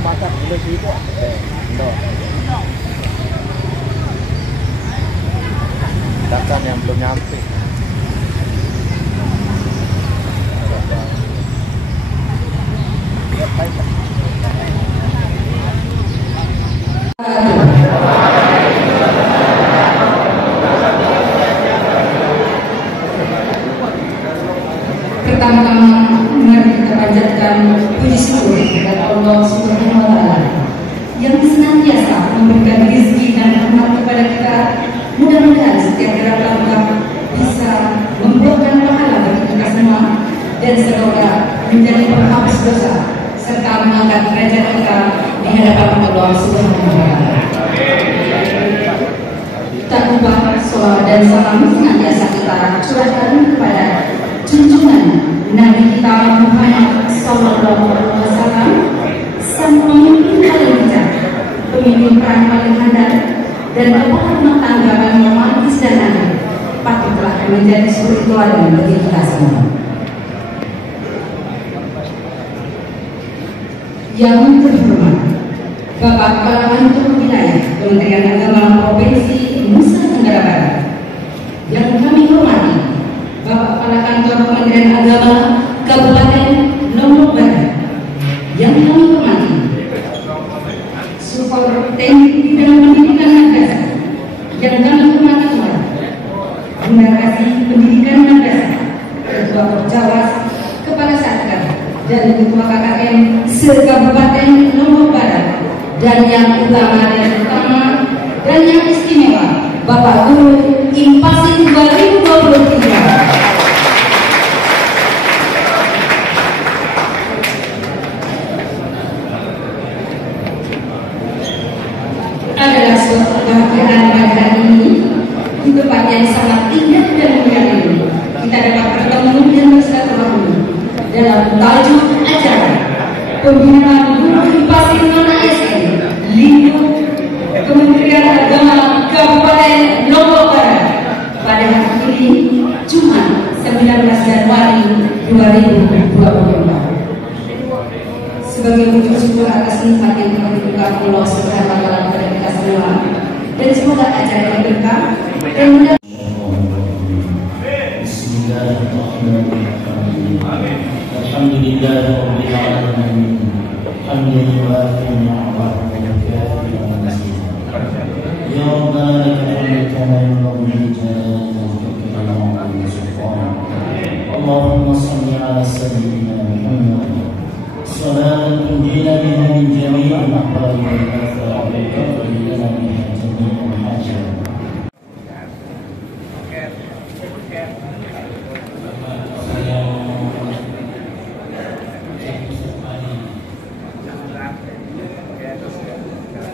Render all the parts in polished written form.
makan dulu sih itu. No. Datang yang belum nyampe. Pertama-tama mari kita panjatkan puji syukur kepada Allah Subhanahu wa Ta'ala yang senantiasa memberikan rezeki dan rahmat kepada kita. Mudah-mudahan setiap gerak langkah bisa membuahkan pahala bagi kita semua dan semoga menjadi penghapus dosa serta mengangkat derajat kita di hadapan Allah Subhanahu wa Ta'ala. Tak lupa salawat dan salam senantiasa kita curahkan kepada junjungan Nabi kita Muhammad Sallallahu Alaihi Wasallam, sang pemimpin paling bijak, pemimpin perang paling handal, dan kepala rumah tangga paling romantis dan adil, patutlah menjadi suri teladan bagi kita semua. Yang terhormat Bapak Kepala Kantor Wilayah Kementerian Agama Provinsi Nusa Tenggara Barat, yang kami hormati Bapak Kepala Kantor Kementerian Agama Kabupaten Lombok Barat, yang kami hormati Superintendent Bidang Pendidikan Madrasah, yang kami hormati Tuhan Bunda Kasih Pendidikan Madrasah, Ketua Perjawas, Kepala Satgas, dan Ketua KKN se-Kabupaten Lombok Barat, dan yang utama dan yang istimewa Bapak Guru Impasin 2023. Adalah suatu kebahagiaan pada hari ini di tempat yang sangat indah dan mulia ini kita dapat bertemu dan bersilaturahmi dalam tajuk acara pembinaan guru Impasin non-ASN lingkup Kementerian Agama Kabupaten Lombok Barat pada hari ini Jumat 19 Januari 2024. Sebagai wujud syukur atas nikmat yang telah diberikan Allah Subhanahu wa Ta'ala kepada kita semua, dan semoga acara yang berkah dan mudah. Bismillahirrahmanirrahim. Alhamdulillahirabbil alamin. Alhamdulillahi ni'matahu wa kafiran. Ya Rabbana lakal kama yanbaghi li jalali wajhika wa Allahumma shalli ala sayyidina Muhammad صلاة تنجينا بها من جميع الأحوال والآثار وتغفر لنا بها جميع الحاجات.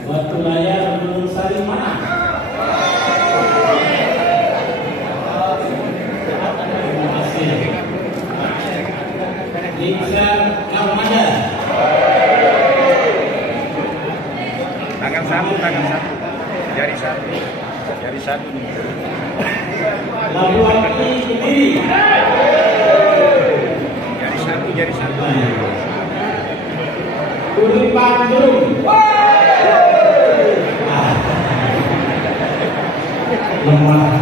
Waktu layar belum saling mana? Terima kasih. Lingkar Armada. Tangan satu, jari satu nih. Labuan Kediri. Jari satu. Kulit Bandung. Lemah.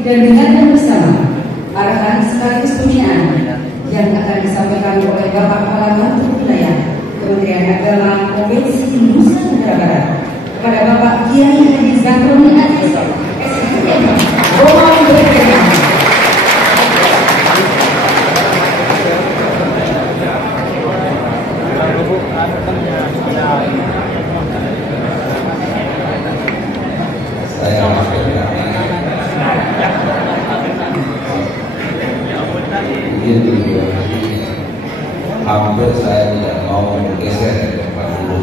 Dan dengarkan bersama arahan sekaligus pembinaan yang akan disampaikan oleh Bapak Kepala Kantor Wilayah Kementerian Agama Provinsi Nusa Tenggara Barat kepada Bapak Kiai Haji Zahroni Aziz, SPM, Roma Berkenan. Hampir saya tidak mau bergeser dari tempat dulu,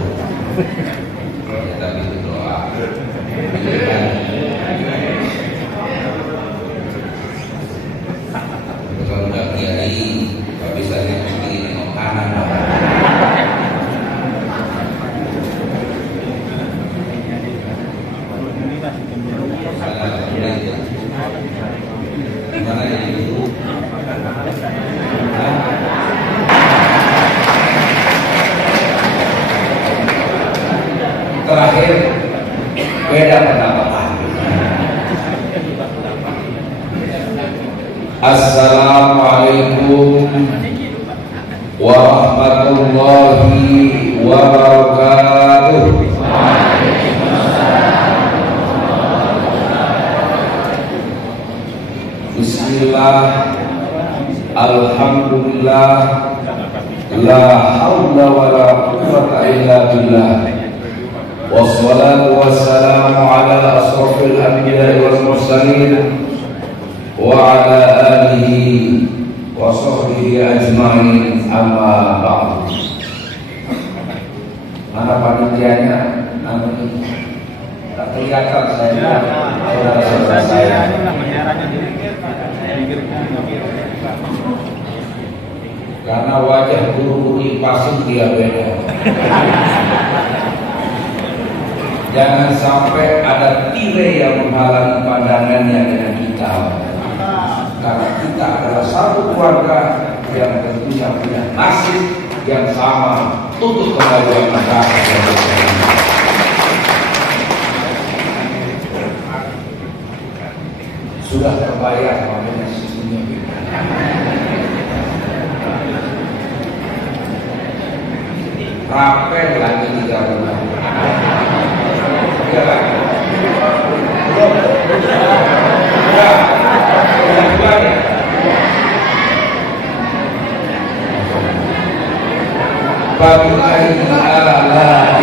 ya, tapi itu doa. Kalau udah kiai, nggak bisa nengok kanan. Gimana ya itu? Assalamualaikum warahmatullahi wabarakatuh. Bismillah, alhamdulillah, la haula wa la quwwata illa billah. Wassalatu wassalamu ala asrafil anbiya'i wal mursalin wa ala alihi wa sahbihi ajma'in, amma ba'du. Mana panitianya? Tak kelihatan saya. Saudara-saudara saya. Karena wajah guru-guru pasung dia beda. Jangan sampai ada tirai yang menghalangi pandangannya dengan kita. Karena kita adalah satu keluarga yang tentunya punya nasib yang sama, tutup kembali masyarakat yang bersama. Sudah terbayar makanya sesungguhnya. Rapel lagi 3 bulan. Ya kan? Belum. Ya. Bulan-bulannya. Bagi ayat Allah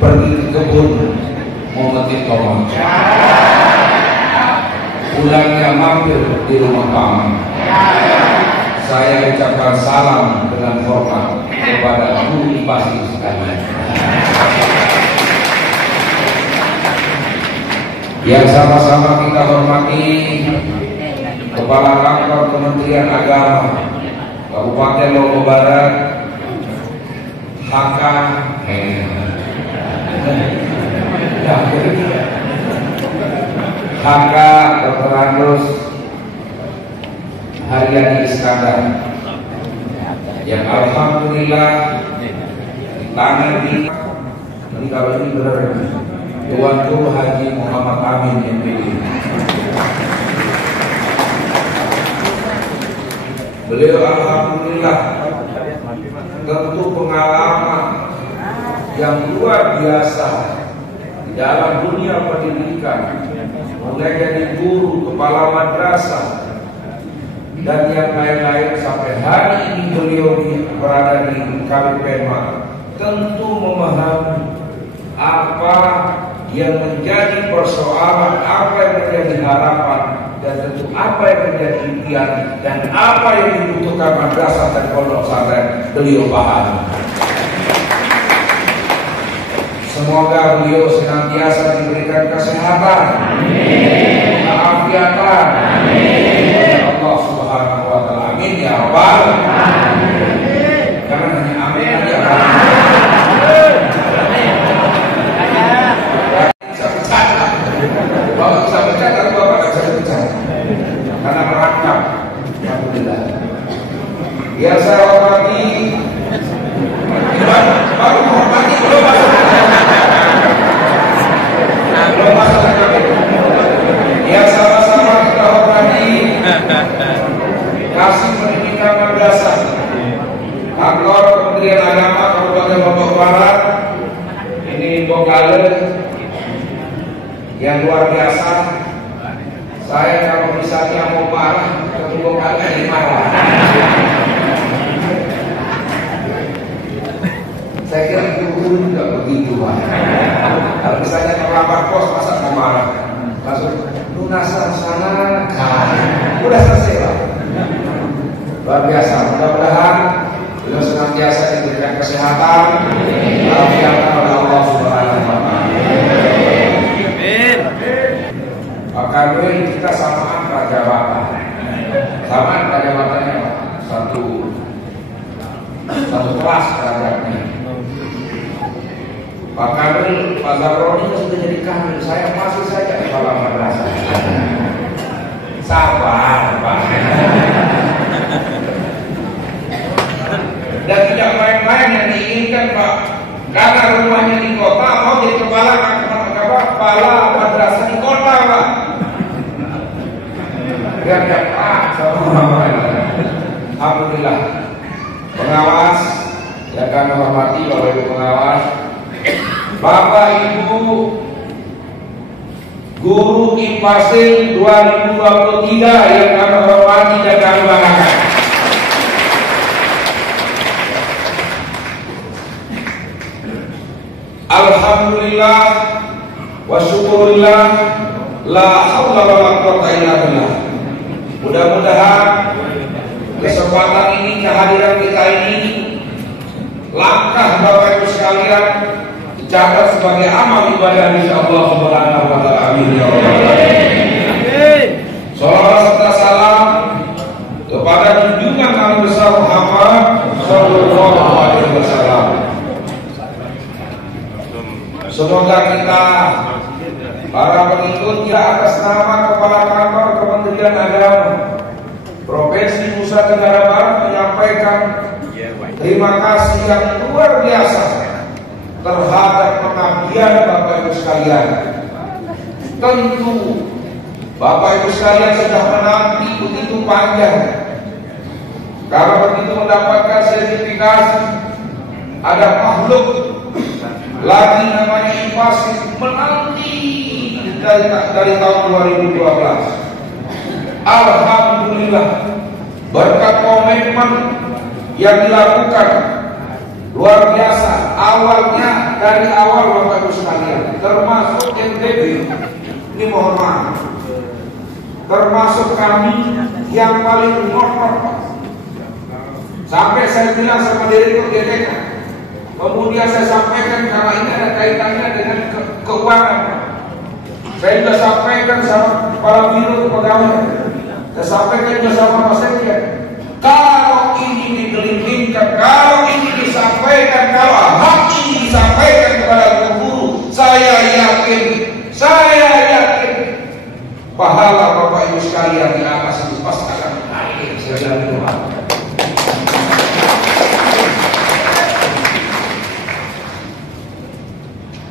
pergi ke kebun mau metik tomat, pulangnya mampir di rumah paman. Saya ucapkan salam dengan hormat kepada guru IPASI sekalian. Yang sama-sama kita hormati Kepala Kantor Kementerian Agama Kabupaten Lombok Barat, HK HK Dr. Andus Haryani Iskandar, yang alhamdulillah ditangani ini kalau ini benar Tuan Guru Haji Muhammad Amin MPD. Beliau alhamdulillah tentu pengalaman yang luar biasa di dalam dunia pendidikan, mulai dari guru, kepala madrasah, dan yang lain-lain sampai hari ini beliau berada di Kabupema, tentu memahami apa yang menjadi persoalan, apa yang menjadi harapan, dan tentu apa yang menjadi impian, dan apa yang dibutuhkan madrasah dan pondok pesantren beliau paham. Semoga beliau senantiasa diberikan kesehatan, keafiatan, ya Allah Subhanahu wa Ta'ala. Amin ya Rabbal alamin. Jangan hanya amin aja. Bapak bisa bercanda, Bapak tidak bisa bercanda karena merangkap. Alhamdulillah. Biar saya hormati, baru menghormati belum masuk. Belum masuk lagi. Biar sama-sama kita hormati Kasih Pendidikan Madrasah Kantor Kementerian Agama Kabupaten Lombok Barat. Ini Bogale yang luar biasa. Saya kalau misalnya mau marah ketemu kalian marah. Saya kira guru juga begitu, Pak. Kalau misalnya terlambat pos masa mau marah, langsung lunasan sana kan, udah selesai lah. Luar biasa. Mudah-mudahan beliau senantiasa diberikan kesehatan, keafiatan oleh Allah Subhanahu wa Ta'ala. Maka kita samaan jabatan. Samaan jabatannya Pak. Satu kelas derajatnya. Pak Kamil, Pak Zabroni sudah jadi kamil. Saya masih saja kepala madrasah. Sabar Pak. Dan tidak main-main yang diinginkan Pak. Karena rumahnya di kota, mau jadi kepala madrasah di kota, Pak. Biar alhamdulillah. Pengawas yang kami hormati, Bapak Ibu pengawas, Bapak Ibu guru IPASIL 2023 yang kami hormati dan kami banggakan. Alhamdulillah wa syukurillah, la haula wa la quwwata illa billah. Mudah-mudahan kesempatan ini, kehadiran kita ini, langkah Bapak Ibu sekalian dicatat sebagai amal ibadah insyaallah subhanahu wa ta'ala. Amin ya rabbal alamin. Salawat serta salam kepada junjungan Nabi besar Muhammad sallallahu alaihi wasallam. Semoga kita para pengikutnya atas nama Kepala Kantor Kementerian Agama Provinsi Nusa Tenggara Barat menyampaikan terima kasih yang luar biasa terhadap pengabdian Bapak Ibu sekalian. Tentu Bapak Ibu sekalian sudah menanti begitu panjang. Kalau begitu mendapatkan sertifikasi, ada makhluk lagi namanya IPASIL menanti dari tahun 2012. Alhamdulillah berkat komitmen yang dilakukan luar biasa. Awalnya dari awal Bapak Ibu sekalian, termasuk NTB, ini mohon maaf, termasuk kami yang paling ngotot. Sampai saya bilang sama direktur GTK, kemudian saya sampaikan karena ini ada kaitannya dengan keuangan. Saya juga sampaikan sama para biro pegawai, saya sampaikan juga sama Mas Sekjen. Kalau ini digelindingkan, kalau ini disampaikan, kalau hak ini disampaikan kepada guru, saya yakin pahala Bapak Ibu sekalian di atas itu pasti akan naik. Saya jamin Tuhan.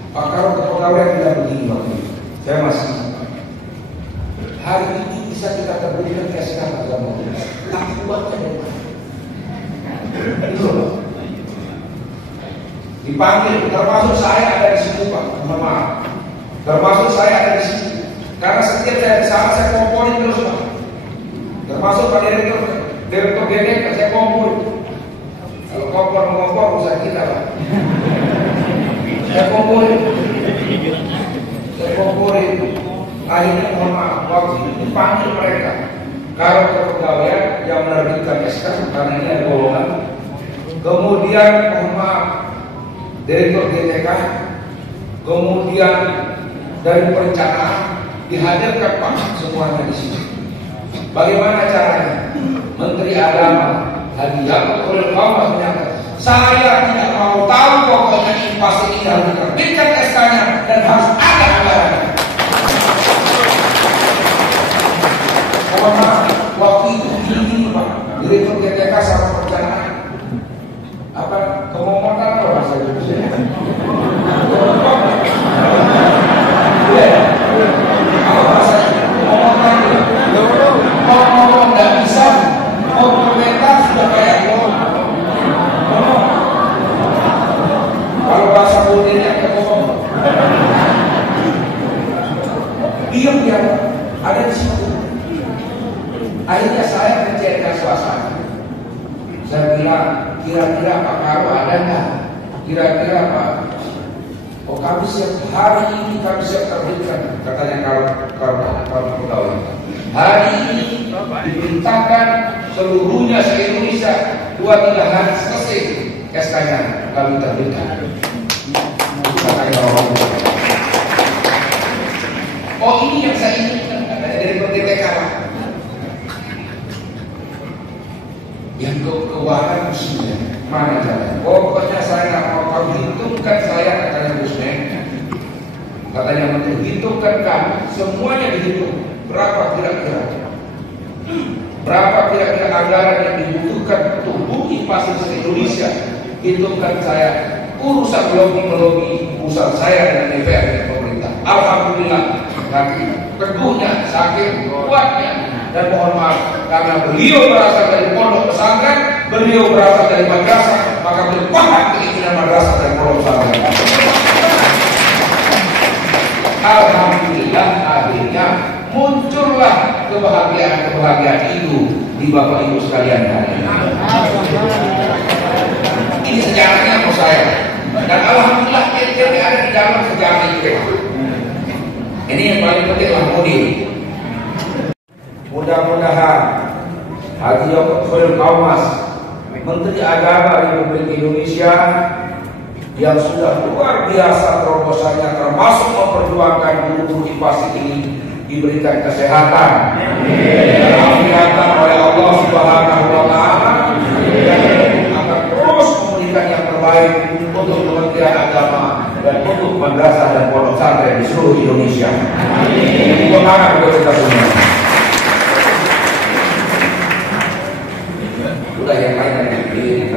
Pak Karo kepegawaian tidak begini waktu itu. Saya masih hari ini bisa kita terberikan ke sekarang sama akibatnya dipanggil, termasuk saya ada di situ Pak, mohon maaf, termasuk saya ada di situ karena setiap saya di sana saya komporin terus Pak, termasuk Pak Direktur GTK saya komporin. Kalau kompor usah kita Pak, saya komporin. Akhirnya mohon maaf, waktu itu dipanggil mereka kalau kepegawaian yang menerbitkan SK karena ini ada golongan. Kemudian mohon maaf, Direktur GTK, kemudian dari perencanaan dihadirkan Pak semuanya di sini. Bagaimana caranya? Menteri Agama Haji Ya'qub Khalil Qama's menyatakan, saya tidak mau tahu, pokoknya IPASIL ini harus diterbitkan SK-nya dan harus ada anggarannya. Mohon maaf, waktu itu ini Pak, Direktur GTK sama perencanaan apa kemomotan atau bahasa Indonesia? Apa bahasanya? Kemomotan. Ngomong nggak bisa, mau komentar sudah kayak kalau bahasa budenya kayak ngomong. Diam dia ada di situ. Akhirnya saya mencairkan suasana. Saya bilang, kira-kira Pak Karo ada nggak? Kira-kira Pak, oh kami siap hari ini, kami siap terbitkan. Katanya kalau pegawai. Hari ini diperintahkan seluruhnya se-Indonesia 2-3 hari selesai SK-nya kami terbitkan. Oh ini yang saya inginkan dari GTK. Yang keuangan musuhnya mana jalan? Pokoknya saya nggak mau kau hitungkan saya, katanya Busmen, katanya Menteri, hitungkan kami, semuanya dihitung. Berapa kira-kira anggaran yang dibutuhkan untuk IPASIL Indonesia? Hitungkan saya, urusan lobby urusan saya dengan DPR dan pemerintah. Alhamdulillah, kami teguhnya, saking kuatnya, dan mohon maaf karena beliau berasal dari pondok pesantren, beliau berasal dari madrasah, maka beliau paham keinginan madrasah dan pondok pesantren. Alhamdulillah akhirnya muncullah kebahagiaan itu di Bapak Ibu sekalian hari ini. Ini sejarahnya mau saya, dan alhamdulillah NTT ada di dalam sejarah itu. Ini yang paling penting lah mudik. Mudah-mudahan Haji Yaakob Khalil Qaumas, Menteri Agama Republik Indonesia, yang sudah luar biasa terobosannya termasuk memperjuangkan guru-guru IPAS ini, diberikan kesehatan, kesehatan oleh Allah Subhanahu wa Ta'ala, dan akan terus memberikan yang terbaik untuk Kementerian Agama dan untuk madrasah dan pondok pesantren di seluruh Indonesia. Semangat untuk kita semua. Sudah yang lain dari kiri.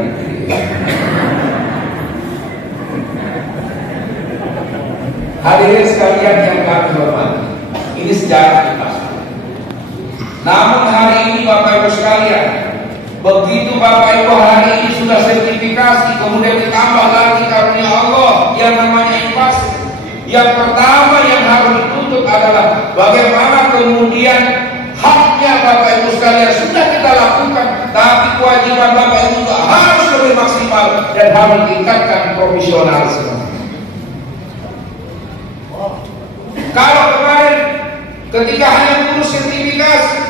Hadirin sekalian yang kami hormati, ini sejarah kita. Namun hari ini Bapak Ibu sekalian, begitu Bapak Ibu hari ini sudah sertifikasi, kemudian ditambah lagi karunia Allah yang namanya IPAS. Yang pertama yang harus dituntut adalah bagaimana kemudian haknya Bapak Ibu sekalian sudah kita lakukan, tapi kewajiban Bapak Ibu juga harus lebih maksimal dan harus ditingkatkan profesionalisme. Kalau kemarin ketika hanya ngurus sertifikasi,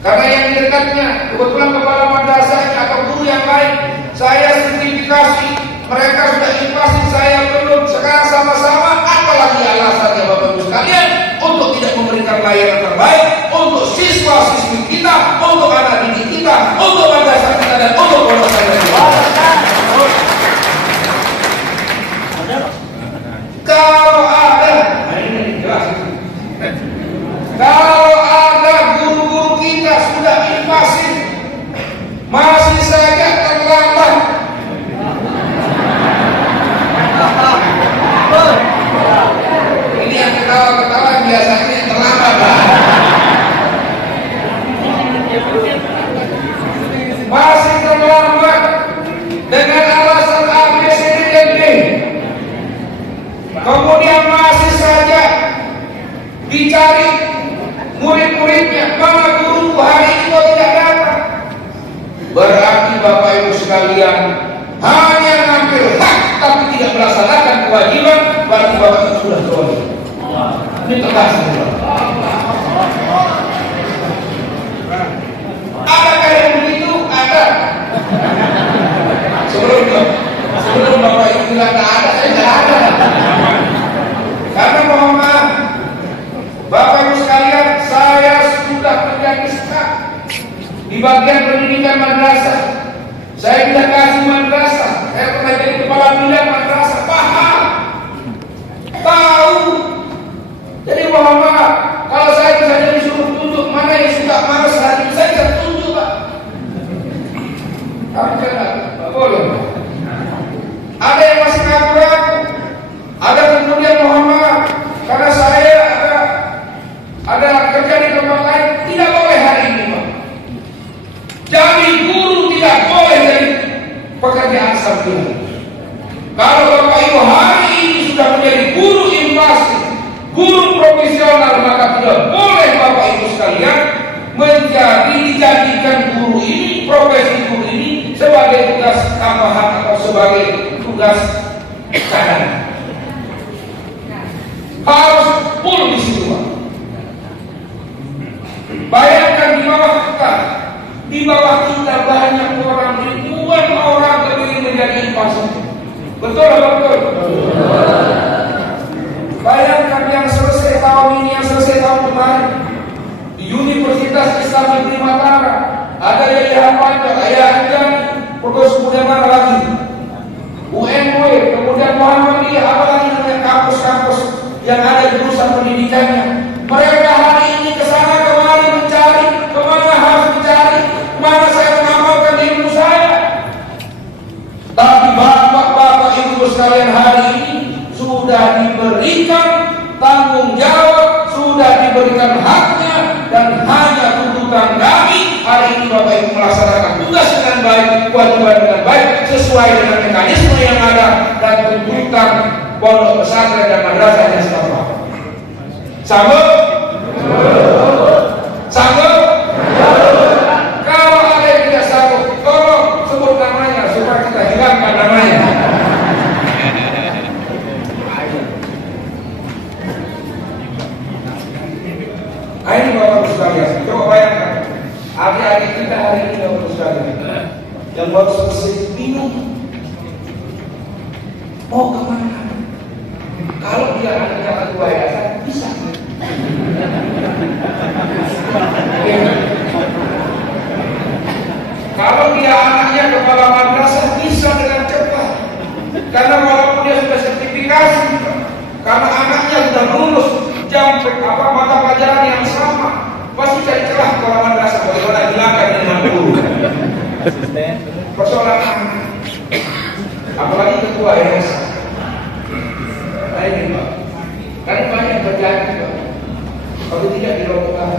karena yang di dekatnya kebetulan kepala madrasahnya atau guru yang lain, saya sertifikasi, mereka sudah IPASin, saya belum. Sekarang sama-sama, apalagi alasannya Bapak Ibu sekalian untuk tidak memberikan layanan terbaik untuk siswa-siswi kita, untuk anak didik kita, untuk madrasah kita, dan untuk pondok pesantren kita. Kalau ada, kalau ada guru-guru kita sudah IPASin, masih saja terlambat. Ini yang ketawa-ketawa biasanya yang terlambat. Masih terlambat dengan alasan A, B, C, D, dan D. Kemudian masih saja dicari murid-muridnya, mana guru hari ini kok tidak datang. Berarti Bapak Ibu sekalian hanya ngambil hak tapi tidak melaksanakan kewajiban, berarti Bapak Ibu sudah zalim. Ini tegas. Adakah yang begitu? Ada. Sebelum Bapak Ibu bilang tidak ada, saya tidak ada. Karena mohon maaf, Bapak Ibu sekalian, saya sudah menjadi staf di bagian pendidikan madrasah. Saya tidak kasih madrasah, saya pernah jadi kepala bidang madrasah, paham, tahu. Jadi mohon maaf, kalau saya bisa disuruh tunjuk mana yang suka, mana sehari saya bisa tunjuk, Pak. Tapi saya tidak boleh. Ada yang masih ngaku-ngaku, ada kemudian mohon maaf, karena saya ada kerja di tempat lain, tidak boleh hari ini, Pak. Jadi guru tidak boleh dari pekerjaan sampingan. Kalau Bapak Ibu hari ini sudah menjadi guru infasi, guru profesional, maka tidak boleh Bapak Ibu sekalian dijadikan guru ini, profesi guru ini sebagai tugas tambahan atau sebagai tugas cadangan. Harus full di situ, Pak. Bayangkan di bawah kita banyak orang, ribuan orang kepingin menjadi IPAS. Betul atau betul? Bayangkan yang selesai tahun ini, yang selesai tahun kemarin di Universitas Islam Negeri Mataram, ada Yahya Panjang, Yahya Anjani, terus kemudian mana lagi? UNW, kemudian Muhammadiyah, apalagi namanya kampus-kampus yang ada di jurusan pendidikannya. Mereka hari ini kesana kemari mencari, kemana harus mencari, mana saya mengamalkan ilmu saya. Tapi bapak-bapak ibu sekalian sudah diberikan tanggung jawab, sudah diberikan haknya, dan hanya tuntutan kami hari ini Bapak Ibu melaksanakan tugas dengan baik, kewajiban dengan baik, sesuai dengan mekanisme yang ada dan tuntutan pondok pesantren dan madrasah yang setempat. Sanggup? Sanggup? Kalau ada yang tidak sanggup, tolong sebut namanya supaya kita hilangkan namanya. Ini Bapak-Ibu sekalian, coba bayangkan adik-adik kita hari ini Bapak-Ibu sekalian yang baru selesai bingung mau kemana. Kalau dia anaknya ketua yayasan bisa. Kalau dia anaknya kepala madrasah bisa dengan cepat. Karena walaupun dia sudah sertifikasi, karena anaknya sudah lulus jam mata pelajaran yang sama, pasti cari celah kepala madrasah bagaimana hilangkan dengan guru. Persoalan anak, apalagi ketua yayasan. Nah ini Pak, kan banyak terjadi Pak. Kalau tidak dirobohkan.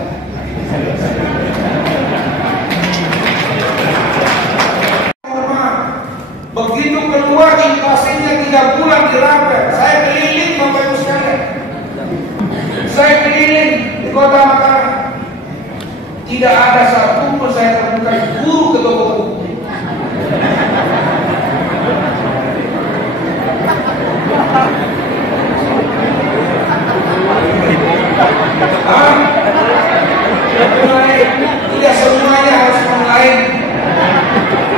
Begitu keluar invasinya 3 bulan di Rapel, saya keliling Bapak Ibu sekalian. Saya keliling di kota Makassar. Tidak ada satu pun saya temukan guru ke toko buku. Tidak semuanya harus online.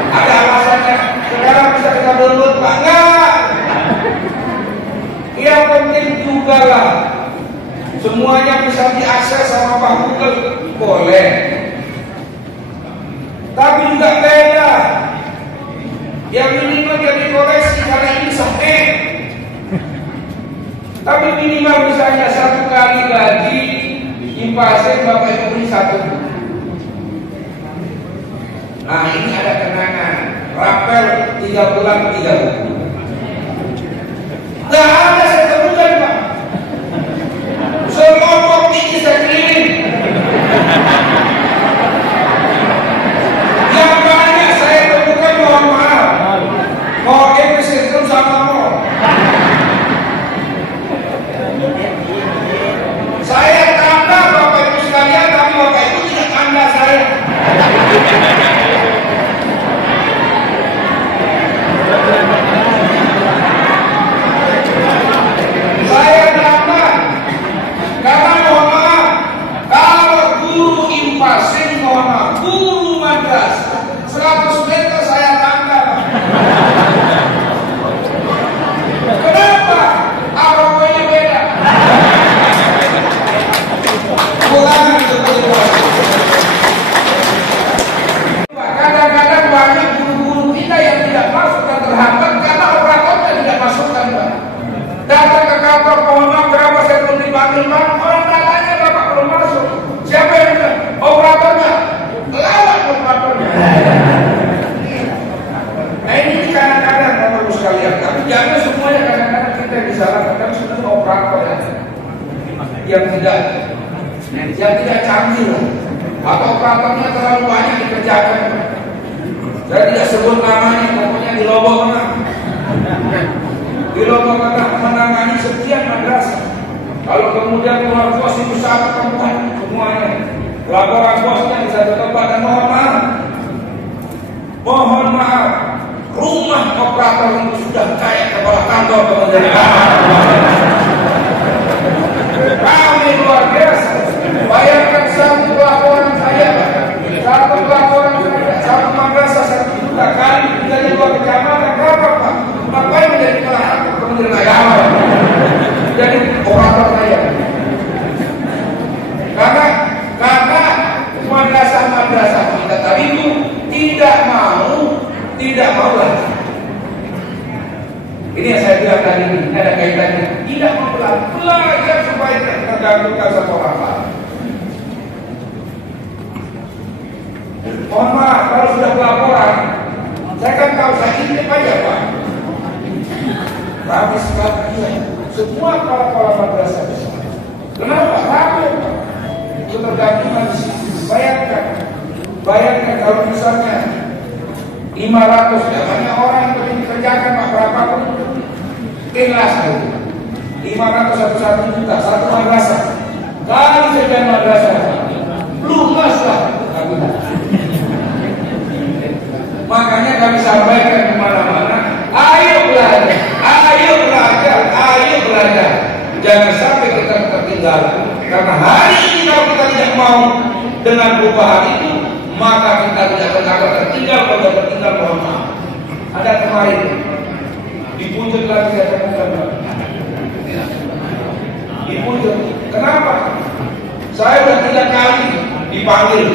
Ada alasannya. Sekarang bisa kita download Pak? Enggak. Yang penting juga lah semuanya bisa diakses sama Pak Google, boleh. Tapi juga beda. Yang minimal jadi koreksi karena ini sampai. Tapi minimal misalnya 1 kali gaji impasien Bapak Ibu beri 1. Nah ini ada kenangan Rapel 3 bulan 3 buku. Nggak ada saya temukan Pak. Selompok tinggi saya keliling. Yang banyak saya temukan mohon maaf, mau epicentrum sama mall. Saya tanda Bapak Ibu sekalian, tapi Bapak Ibu tidak tanda saya. Saya tanda karena mohon maaf, kalau guru impasing mohon maaf, guru madrasah 100 meter saya tanda. Kenapa? Aromanya beda. Ulangan seperti itu. Kadang-kadang banyak guru-guru kita yang tidak masuk dan terhambat karena operatornya tidak masukkan Pak. Datang ke kantor, mohon maaf berapa saya belum dipanggil Pak. Orang datanya Bapak belum masuk. Siapa yang bilang? Operatornya. Lawan operatornya. Nah ini kadang-kadang Bapak Ibu sekalian. Tapi jangan semuanya kadang-kadang kita disalahkan. Tapi sebenarnya operator yang tidak canggih lah. Atau operatornya terlalu banyak dikerjakan. Saya tidak sebut namanya, pokoknya di Lombok Tengah. Di Lombok Tengah menangani sekian madrasah. Kalau kemudian keluar bos itu 1 tempat semuanya. Laporan bosnya di 1 tempat dan mohon maaf, rumah operator itu sudah kayak kepala kantor Kementerian kami luar biasa. Bayangkan satu laporan saya, satu madrasah 1 juta kali dari 2 kecamatan berapa Pak? Ngapain menjadi kepala Kementerian Agama? Jadi operator saya. Karena madrasah kita tadi itu tidak mau lah. Ini yang saya bilang tadi, ini ada kaitannya. Tidak mau belajar supaya tidak tergantungkan sama orang lain. Mohon maaf, kalau sudah pelaporan, saya kan tahu saya intip aja Pak. Rapi sekali. Semua kepala madrasah. Kenapa? Rapi. Ketergantungan di situ. Bayangkan kalau misalnya 500, namanya orang yang ingin dikerjakan Pak berapapun ikhlas itu. 500 1 juta satu madrasah. Kali sekian madrasah, lumaslah. Makanya kami sampaikan kemana-mana, ayo belajar, jangan sampai kita tertinggal. Karena hari ini kalau kita tidak mau dengan perubahan itu, maka kita tidak akan tertinggal. Kalau tertinggal, mohon maaf. Ada kemarin dipunjuk lagi saya temukan, dipunjuk. Kenapa? Saya sudah 3 kali dipanggil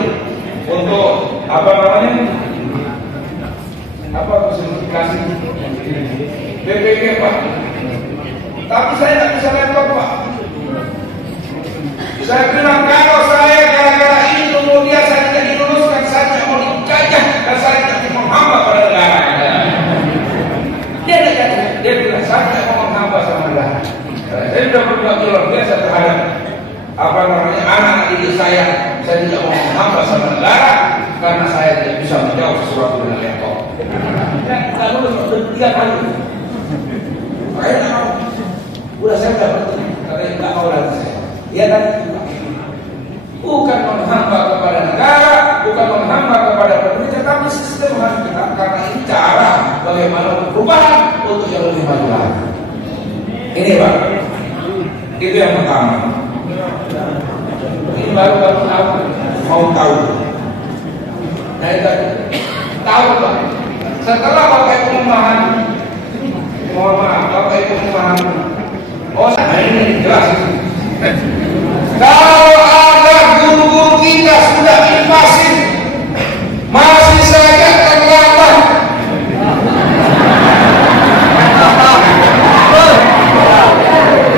untuk apa namanya? Apa sertifikasi BPK Pak, tapi saya tidak bisa laptop Pak. Saya bilang kalau saya gara-gara ini kemudian saya tidak diluluskan, saya tidak mau dijajah dan saya tidak menghamba pada negara. Dia bilang saya tidak mau menghamba sama negara. Saya sudah berbuat luar biasa terhadap apa namanya anak didik saya tidak mau menghamba sama negara karena saya tidak bisa menjawab sesuatu dengan laptop. Kita lulus sudah 3 kali. Saya tidak mau. Udah saya sudah bertemu, katanya tidak mau lagi saya. Iya kan? Bukan menghamba kepada negara, bukan menghamba kepada pemerintah, tapi sistem harus kita, karena ini cara bagaimana perubahan untuk yang lebih maju lagi. Ini Pak, itu yang pertama. Ini baru mau tahu. Nah itu tahu Pak. Setelah Bapak Ibu memahami, mohon maaf, Bapak Ibu memahami. Oh, nah ini jelas. Kalau ada guru-guru kita sudah invasif, masih saja terlambat.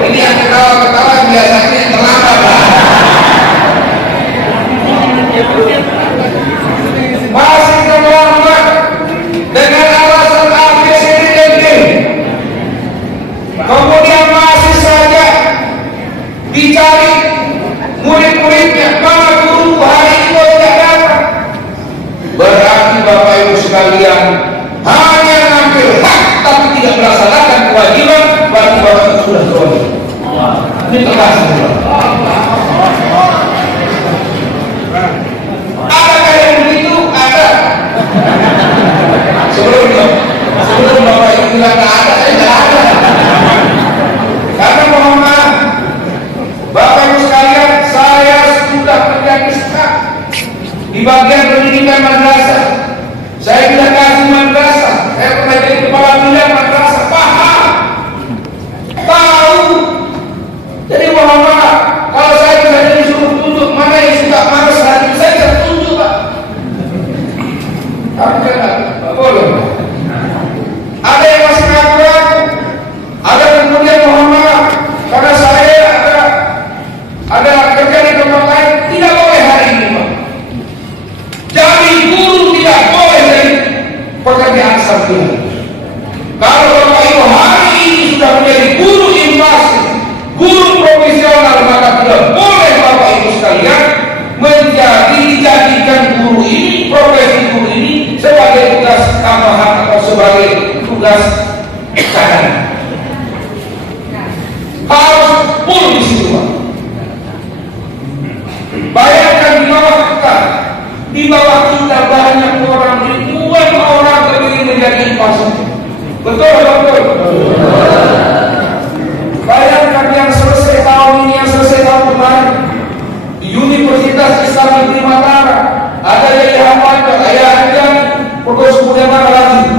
Ini yang ketawa-ketawa biasanya terlambat. Masih terlambat dengan alasan ABCDD. Kemudian masih saja dicari murid-muridnya, mana guru hari itu tidak datang. Berarti Bapak Ibu sekalian hanya ngambil hak tapi tidak melaksanakan kewajiban, berarti Bapak Ibu sudah zalim. Ini tegas. Adakah yang begitu? Ada. Sebelum Bapak Ibu bilang tidak ada, saya tidak ada. Karena mohon maaf, Bapak Ibu sekalian, saya sudah menjadi staf di bagian pendidikan madrasah. Saya tidak kasih madrasah, saya pernah jadi kepala bidang madrasah, paham, tahu. Jadi mohon maaf, kalau saya bisa disuruh tunjuk mana yang suka, mana sehati, saya bisa tunjuk Pak. Tapi tidak boleh. Ada yang masih ngaku-ngaku, ada kemudian mohon maaf, karena saya ada kerja di tempat lain, tidak boleh hari ini Pak. Jadi guru tidak boleh dari pekerjaan sampingan. Kalau Bapak Ibu hari ini sudah menjadi guru invasi, guru profesional, maka tidak boleh Bapak Ibu sekalian dijadikan guru ini, profesi guru ini sebagai tugas tambahan atau sebagai tugas cadangan. Harus full di situ Pak. Bayangkan di bawah kita banyak orang, ribuan orang kepingin menjadi invasi. Betul. Bayangkan yang selesai tahun ini, yang selesai tahun kemarin di Universitas Islam Negeri Mataram, ada yang Hamada, ada Pergus kemudian mana lagi?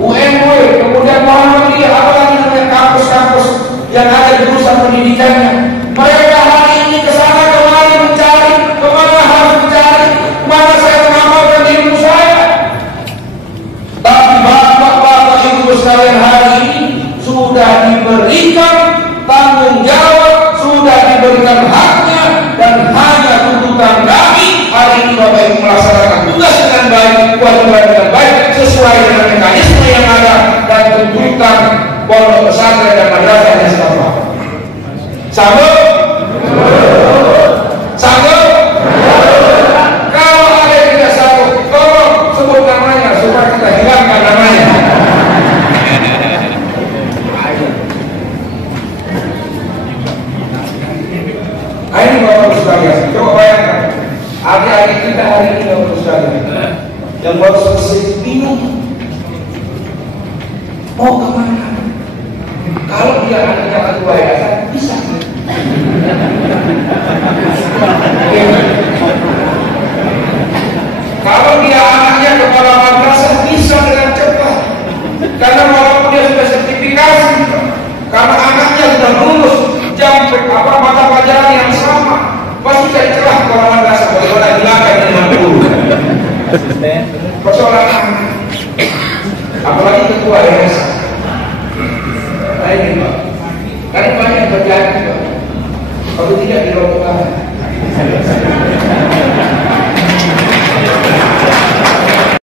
UMW, kemudian Muhammadiyah, apa lagi namanya kampus-kampus yang ada jurusan pendidikannya. Mereka hari ini kesana kemari mencari, kemana harus mencari, mana saya mengamalkan ilmu saya. Tapi bapak-bapak ibu sekalian hari ini sudah diberikan tanggung jawab, sudah diberikan haknya, dan hanya tuntutan kami hari ini Bapak Ibu melaksanakan tugas dengan baik, kewajiban dengan baik, sesuai dengan mekanisme yang ada, dan tuntutan pondok pesantren dan madrasah yang sama. Sanggup? Sanggup? Kalau ada yang tidak sanggup, tolong sebut namanya supaya kita hilangkan namanya. Ini Bapak sekalian, coba bayangkan adik-adik kita hari ini Bapak sekalian yang baru selesai bingung mau kemana. Kalau dia anaknya ketua yayasan bisa. Kalau dia anaknya kepala madrasah bisa dengan cepat. Karena walaupun dia sudah sertifikasi, karena anaknya sudah lulus jam mata pelajaran yang sama, pasti cari celah kepala madrasah bagaimana hilangkan dengan guru. Persoalan anak, apalagi ketua yayasan. Nah ini Pak, karena banyak terjadi Pak, kalau tidak dirobohkan.